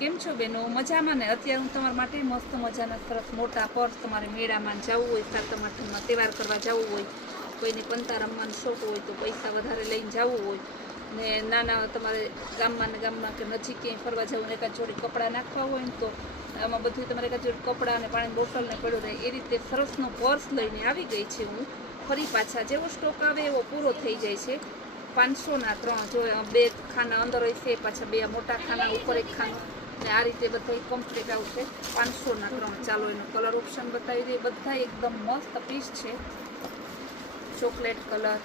કેમ છો બેનો? મજામાં ને? અત્યારે હું તમારા માટે મસ્ત મજાના સરસ મોટા પર્સ, તમારે મેળામાં જવું હોય, સાતમ આઠમમાં તહેવાર કરવા જવું હોય, કોઈને પંતા રમવાનો શોખ હોય તો પૈસા વધારે લઈને જવું હોય ને નાના તમારે ગામમાં ને ગામમાં કે નજીક ક્યાંય ફરવા જવું ને એકાદ જોડી કપડાં નાખવા હોય ને તો આમાં બધું તમારે એકાદ જોડી કપડાં અને પાણી બોટલ ને પડ્યું રહે એ રીતે સરસનો પર્સ લઈને આવી ગઈ છે હું. ફરી પાછા જેવો સ્ટોક આવે એવો પૂરો થઈ જાય છે. 500ના 3 જો 2 ખાના અંદર હોય છે, પાછા 2 મોટા ખાના ઉપર એક ખાનું ને આ રીતે બધા કમ્પ્લીટ આવશે. 500ના 3. ચાલો એનો કલર ઓપ્શન બતાવી દઈએ. બધા એકદમ મસ્ત પીસ છે. ચોકલેટ કલર,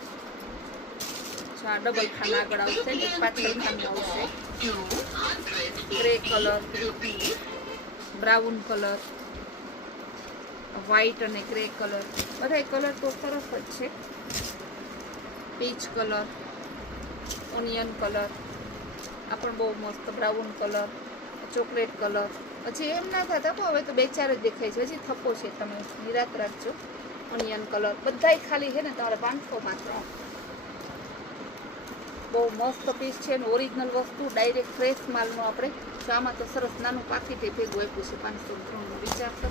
ડબલ ખાના આગળ આવશે ને પાછળ ખાનું આવશે. Grey colour, brown colour, white અને ગ્રે કલર, બધા કલર તો સરસ જ છે. પીચ કલર, ઓનિયન કલર, આ પણ બહુ મસ્ત. Brown colour, chocolate colour. હજી એમ ના થતા હવે તો 2-4 જ દેખાય છે, હજી થપ્પો છે, તમે નિરાત રાખજો. ઓનિયન કલર બધાય ખાલી છે ને તમારે 500માં 3. બહુ મસ્ત પીસ છે ને ઓરિજિનલ વસ્તુ, ડાયરેક્ટ ફ્રેશ માલનો આપણે આમાં તો સરસ નાનું પાકીટ ભેગું આપ્યું છે. 503નું વિચાર કરો,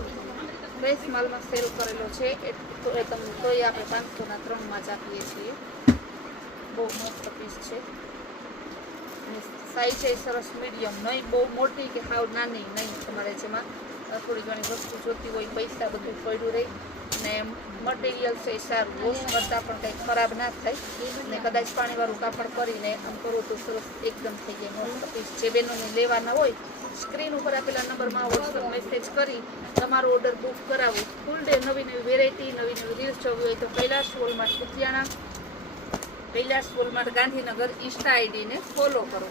ફ્રેશ માલમાં સેલ કરેલો છે એ તમને તોય આપણે 500ના 3માં જ આપીએ છીએ. બહુ મસ્ત પીસ છે. સાઈઝ છે સરસ મીડિયમ, નહીં બહુ મોટી કે હાવ નાની નહીં. તમારે જેમાં થોડી ઘણી વસ્તુ જોતી હોય, પૈસા બધું પડ્યું રહે ને મટીરિયલ છે સારું, વોશ કરતાં પણ કંઈ ખરાબ ના થાય ને કદાચ પાણીવાળું કાપડ કરીને આમ કરો તો સરસ એકદમ થઈ જાય. મસ્ત પીસ જે બહેનોને લેવાના હોય સ્ક્રીન ઉપર આપેલા નંબરમાં વોટ્સઅપ મેસેજ કરી તમારો ઓર્ડર બુક કરાવો. ફૂલ ડે નવી નવી વેરાયટી, નવી નવી રીલ્સ જોવી હોય તો Kailash Walmart Kutiyana, Kailash Walmart Gandhinagar insta આઈડીને ફોલો કરો.